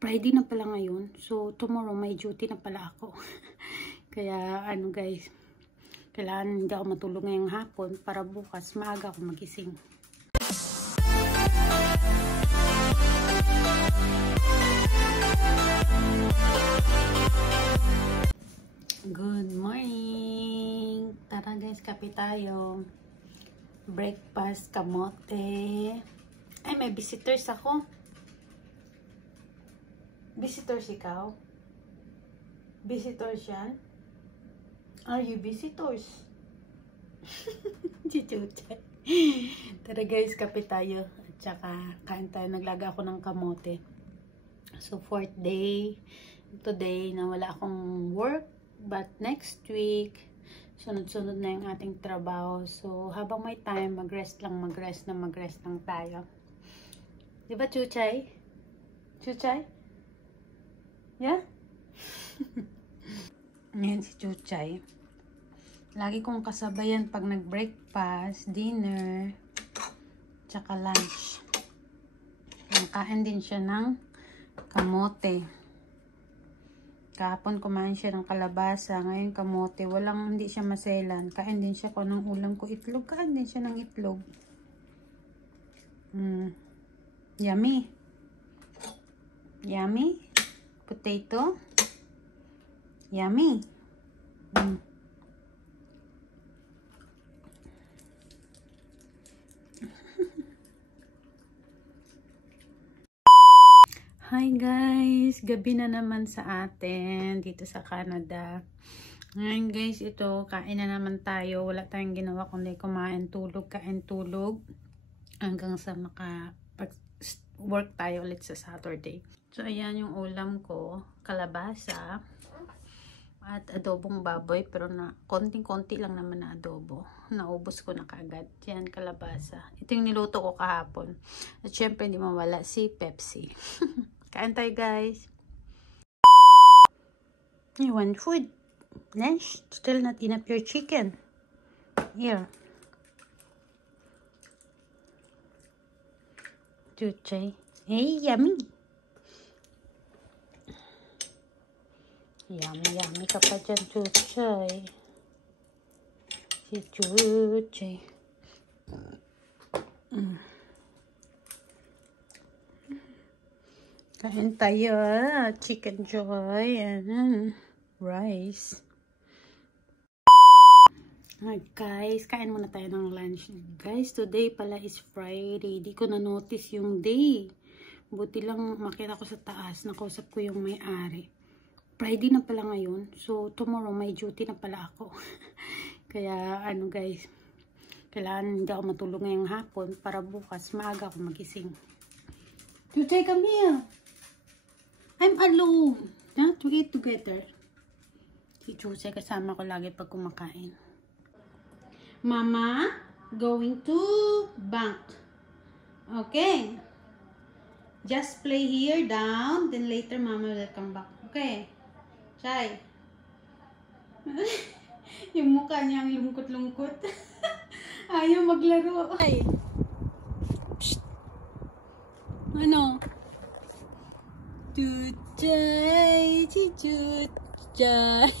Friday na pala ngayon. So, tomorrow may duty na pala ako. Kaya, ano guys, kailangan hindi ako matulog ngayong hapon para bukas maaga ako magising. Good morning! Tara guys, kape tayo. Breakfast, kamote. Ay, may visitors ako. Visitors ikaw? Visitors yan? Are you visitors? Chichuche. Tara guys, kape tayo. At saka, kain tayo. Naglaga ako ng kamote. So, 4th day. Today, na wala akong work. But next week, sunod-sunod na yung ating trabaho. So, habang may time, mag-rest lang tayo. Diba, Chuchay? Chuchay? Yeah? Ngayon si Chuchay. Lagi kong kasabayan pag nag-breakfast, dinner, tsaka lunch. Nakain din siya ng kamote. Kahapon kumain siya ng kalabasa, ngayon kamote. Hindi siya maselan. Kain din siya kung anong ulam ko. Itlog, kain din siya ng itlog. Yummy. Yummy. Potato. Yummy. Hi guys! Gabi na naman sa atin dito sa Canada. Ngayon guys, ito, kain na naman tayo. Wala tayong ginawa kundi kumain, tulog, kain, tulog. Hanggang sa work tayo ulit sa Saturday. So, ayan yung ulam ko. Kalabasa. At adobong baboy. Pero na konting-konti lang naman na adobo. Naubos ko na kaagad. Yan, kalabasa. Ito yung niluto ko kahapon. At syempre, hindi mawala si Pepsi. Kain tayo, guys. You want food? Lunch? Still not enough your chicken. Here. Chuchay. Hey, yummy. Yummy ka pa dyan, Chuchay. Si Chuchay. Kain tayo, chicken joy and rice. Alright guys, kain muna tayo ng lunch. Guys, today pala is Friday. Di ko na-notice yung day. Buti lang makita ko sa taas. Nakausap ko yung may-ari. Friday na pala ngayon. So, tomorrow may duty na pala ako. Kaya, ano guys, kailangan hindi ako matulog ngayong hapon para bukas maaga ako magising. Chuchay, come here. I'm alone. To eat together. Si Chuchay kasama ko lagi pag kumakain. Mama, going to bank. Okay. Just play here down. Then later Mama will come back. Okay. Chay. Yung mukha niya ang lungkot-lungkot. Ayaw maglaro. Ay. Ano? Chuchay, si Chuchay.